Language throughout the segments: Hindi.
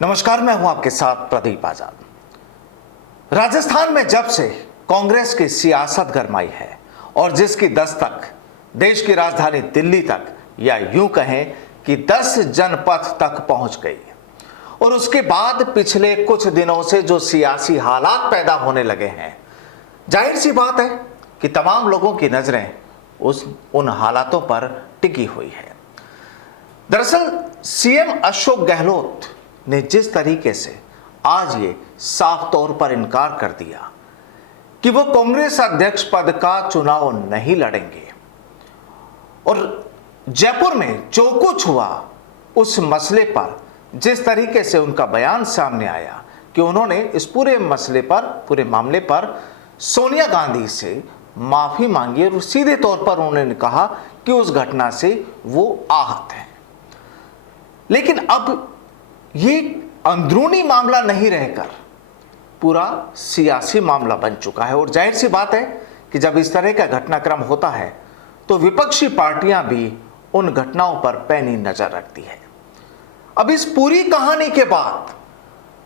नमस्कार, मैं हूं आपके साथ प्रदीप आजाद। राजस्थान में जब से कांग्रेस की सियासत गरमाई है और जिसकी दस्तक देश की राजधानी दिल्ली तक या यूं कहें कि 10 जनपद तक पहुंच गई और उसके बाद पिछले कुछ दिनों से जो सियासी हालात पैदा होने लगे हैं, जाहिर सी बात है कि तमाम लोगों की नजरें उन हालातों पर टिकी हुई है। दरअसल सीएम अशोक गहलोत ने जिस तरीके से आज ये साफ तौर पर इनकार कर दिया कि वो कांग्रेस अध्यक्ष पद का चुनाव नहीं लड़ेंगे और जयपुर में जो कुछ हुआ उस मसले पर जिस तरीके से उनका बयान सामने आया कि उन्होंने इस पूरे मसले पर, पूरे मामले पर सोनिया गांधी से माफी मांगी और सीधे तौर पर उन्होंने कहा कि उस घटना से वो आहत हैं। लेकिन अब ये अंदरूनी मामला नहीं रहकर पूरा सियासी मामला बन चुका है और जाहिर सी बात है कि जब इस तरह का घटनाक्रम होता है तो विपक्षी पार्टियां भी उन घटनाओं पर पैनी नजर रखती है। अब इस पूरी कहानी के बाद,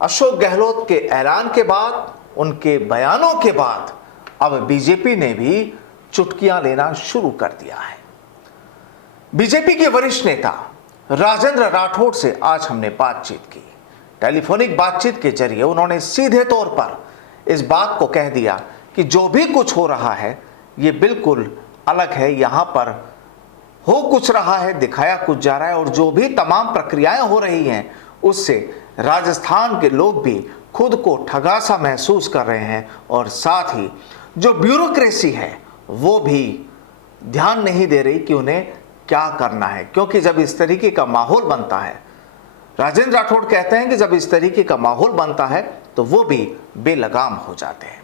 अशोक गहलोत के ऐलान के बाद, उनके बयानों के बाद अब बीजेपी ने भी चुटकियां लेना शुरू कर दिया है। बीजेपी के वरिष्ठ नेता राजेंद्र राठौड़ से आज हमने बातचीत की। टेलीफोनिक बातचीत के जरिए उन्होंने सीधे तौर पर इस बात को कह दिया कि जो भी कुछ हो रहा है ये बिल्कुल अलग है, यहां पर हो कुछ रहा है, दिखाया कुछ जा रहा है और जो भी तमाम प्रक्रियाएं हो रही हैं उससे राजस्थान के लोग भी खुद को ठगा सा महसूस कर रहे हैं और साथ ही जो ब्यूरोक्रेसी है वो भी ध्यान नहीं दे रही कि उन्हें क्या करना है, क्योंकि जब इस तरीके का माहौल बनता है, राजेंद्र राठौड़ कहते हैं कि जब इस तरीके का माहौल बनता है तो वो भी बेलगाम हो जाते हैं।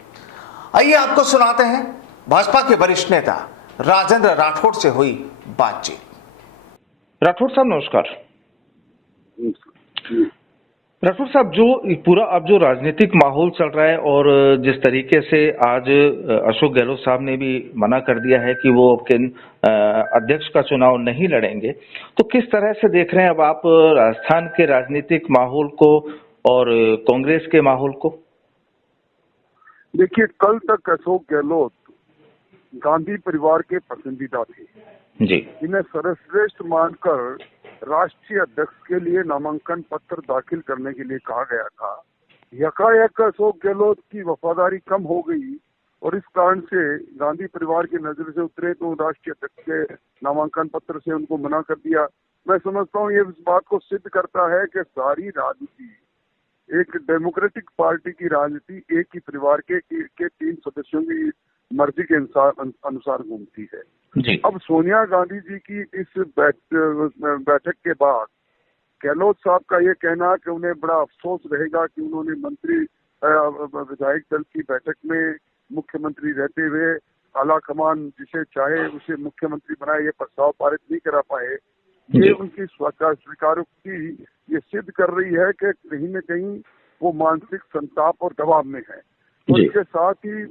आइए आपको सुनाते हैं भाजपा के वरिष्ठ नेता राजेंद्र राठौड़ से हुई बातचीत। राठौड़ साहब नमस्कार। राठौड़ साहब, जो पूरा अब जो राजनीतिक माहौल चल रहा है और जिस तरीके से आज अशोक गहलोत साहब ने भी मना कर दिया है कि वो अध्यक्ष का चुनाव नहीं लड़ेंगे, तो किस तरह से देख रहे हैं अब आप राजस्थान के राजनीतिक माहौल को और कांग्रेस के माहौल को? देखिए, कल तक अशोक गहलोत गांधी परिवार के पसंदीदा थे जी। इन्हें सर्वश्रेष्ठ मानकर राष्ट्रीय अध्यक्ष के लिए नामांकन पत्र दाखिल करने के लिए कहा गया था। यकायक अशोक गहलोत की वफादारी कम हो गई और इस कारण से गांधी परिवार की नजर से उतरे तो राष्ट्रीय अध्यक्ष के नामांकन पत्र से उनको मना कर दिया। मैं समझता हूँ ये इस बात को सिद्ध करता है कि सारी राजनीति, एक डेमोक्रेटिक पार्टी की राजनीति एक ही परिवार के 3 सदस्यों की मर्जी के अनुसार घूमती है। अब सोनिया गांधी जी की इस बैठक के बाद गहलोत साहब का ये कहना कि उन्हें बड़ा अफसोस रहेगा कि उन्होंने मंत्री विधायक दल की बैठक में मुख्यमंत्री रहते हुए आला कमान जिसे चाहे उसे मुख्यमंत्री बनाए ये प्रस्ताव पारित नहीं करा पाए, ये उनकी स्वीकारोक्ति ये सिद्ध कर रही है कि कहीं न कहीं वो मानसिक संताप और दबाव में है। और इसके साथ ही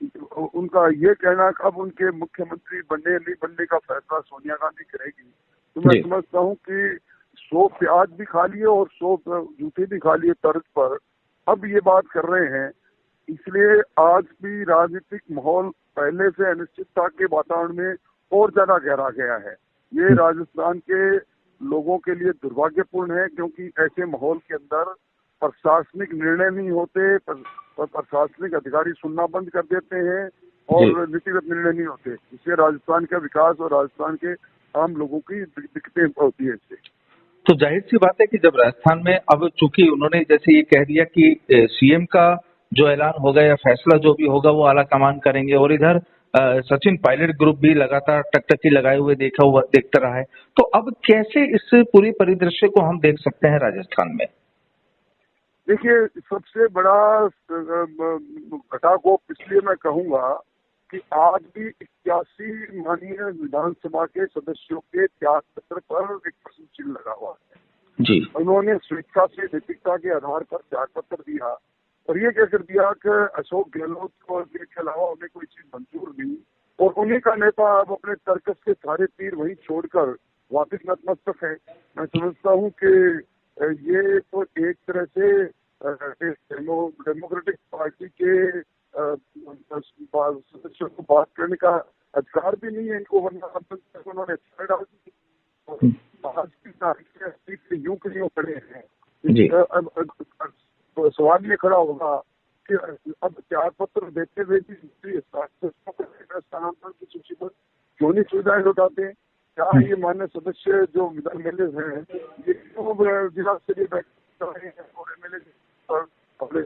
उनका ये कहना कि अब उनके मुख्यमंत्री बनने नहीं बनने का फैसला सोनिया गांधी करेगी, तो मैं समझता हूँ कि 100 प्याज भी खा लिए और 100 जूते भी खा लिए तर्ज पर अब ये बात कर रहे हैं। इसलिए आज भी राजनीतिक माहौल पहले से अनिश्चितता के वातावरण में और ज्यादा गहरा गया है। ये राजस्थान के लोगों के लिए दुर्भाग्यपूर्ण है, क्योंकि ऐसे माहौल के अंदर प्रशासनिक निर्णय नहीं होते, प्रशासनिक अधिकारी सुनना बंद कर देते हैं और नीतिगत निर्णय नहीं होते, इससे राजस्थान का विकास और राजस्थान के आम लोगों की दिक्कतें होती है। इससे तो जाहिर सी बात है कि जब राजस्थान में अब चूंकि उन्होंने जैसे ये कह दिया कि सीएम का जो ऐलान होगा या फैसला जो भी होगा वो आला कमान करेंगे और इधर सचिन पायलट ग्रुप भी लगातार टकटकी लगाए हुए देखता रहा है, तो अब कैसे इस पूरी परिदृश्य को हम देख सकते हैं राजस्थान में? देखिए, सबसे बड़ा घटाकोप इसलिए मैं कहूंगा कि आज भी 81 माननीय विधानसभा के सदस्यों के त्याग पत्र पर एक प्रश्न चिन्ह लगा हुआ है जी। उन्होंने स्वेच्छा से नैतिकता के आधार पर त्याग पत्र दिया और ये कहकर दिया कि अशोक गहलोत को के अलावा उन्हें कोई चीज मंजूर नहीं और उन्हीं का नेता अब अपने तर्कस के सारे तीर वहीं छोड़कर वापिस नतमस्तक है। मैं समझता हूँ कि ये तो एक तरह से डेमोक्रेटिक पार्टी के सदस्यों को बात करने का अधिकार भी नहीं है इनको, वरना अब तक उन्होंने डाल दी। आज की तारीख में यूं के यूं खड़े हैं। अब सवाल ये खड़ा होगा कि अब त्याग पत्र देते हुए भी स्थानांतरण की सूची पर क्यों नहीं सुविधाएं लौटाते हैं? क्या ये मान्य सदस्य जो एमएलए हैं ये क्यों जिला स्तरीय बैठक कर रहे हैं और एमएलए अपने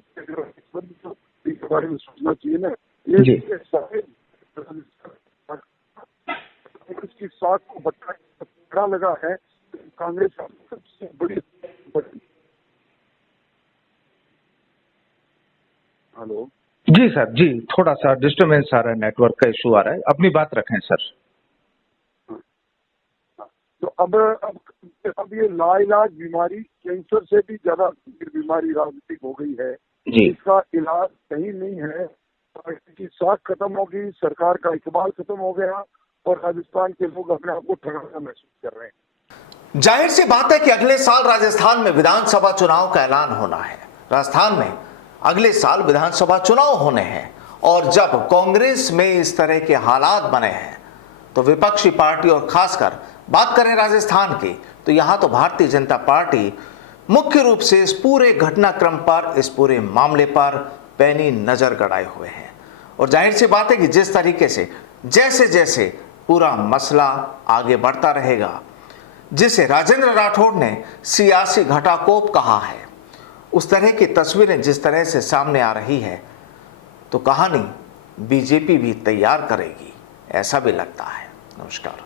इसके बारे में सोचना चाहिए ना। ये सारे कांग्रेस की साख को बड़ा लगा है। कांग्रेस सबसे बड़ी हेलो जी सर, जी थोड़ा सा डिस्टर्बेंस आ रहा है, नेटवर्क का इशू आ रहा है, अपनी बात रखें सर। तो अब ये लाइलाज बीमारी कैंसर से भी ज्यादा बीमारी राजनीतिक हो गई है। इसका इलाज कहीं नहीं है। पार्टी की साख खत्म हो गई, सरकार का इकबाल खत्म हो गया और राजस्थान के लोग अपने आप को ठगा महसूस कर रहे हैं। जाहिर सी बात है कि अगले साल राजस्थान में विधानसभा चुनाव का ऐलान होना है। राजस्थान में अगले साल विधानसभा चुनाव होने हैं और जब कांग्रेस में इस तरह के हालात बने हैं तो विपक्षी पार्टी और खासकर बात करें राजस्थान की तो यहां तो भारतीय जनता पार्टी मुख्य रूप से इस पूरे घटनाक्रम पर, इस पूरे मामले पर पैनी नजर गड़ाए हुए हैं। और जाहिर सी बात है कि जिस तरीके से जैसे जैसे पूरा मसला आगे बढ़ता रहेगा, जिसे राजेंद्र राठौड़ ने सियासी घटाकोप कहा है, उस तरह की तस्वीरें जिस तरह से सामने आ रही है तो कहानी बीजेपी भी तैयार करेगी, ऐसा भी लगता है। नमस्कार।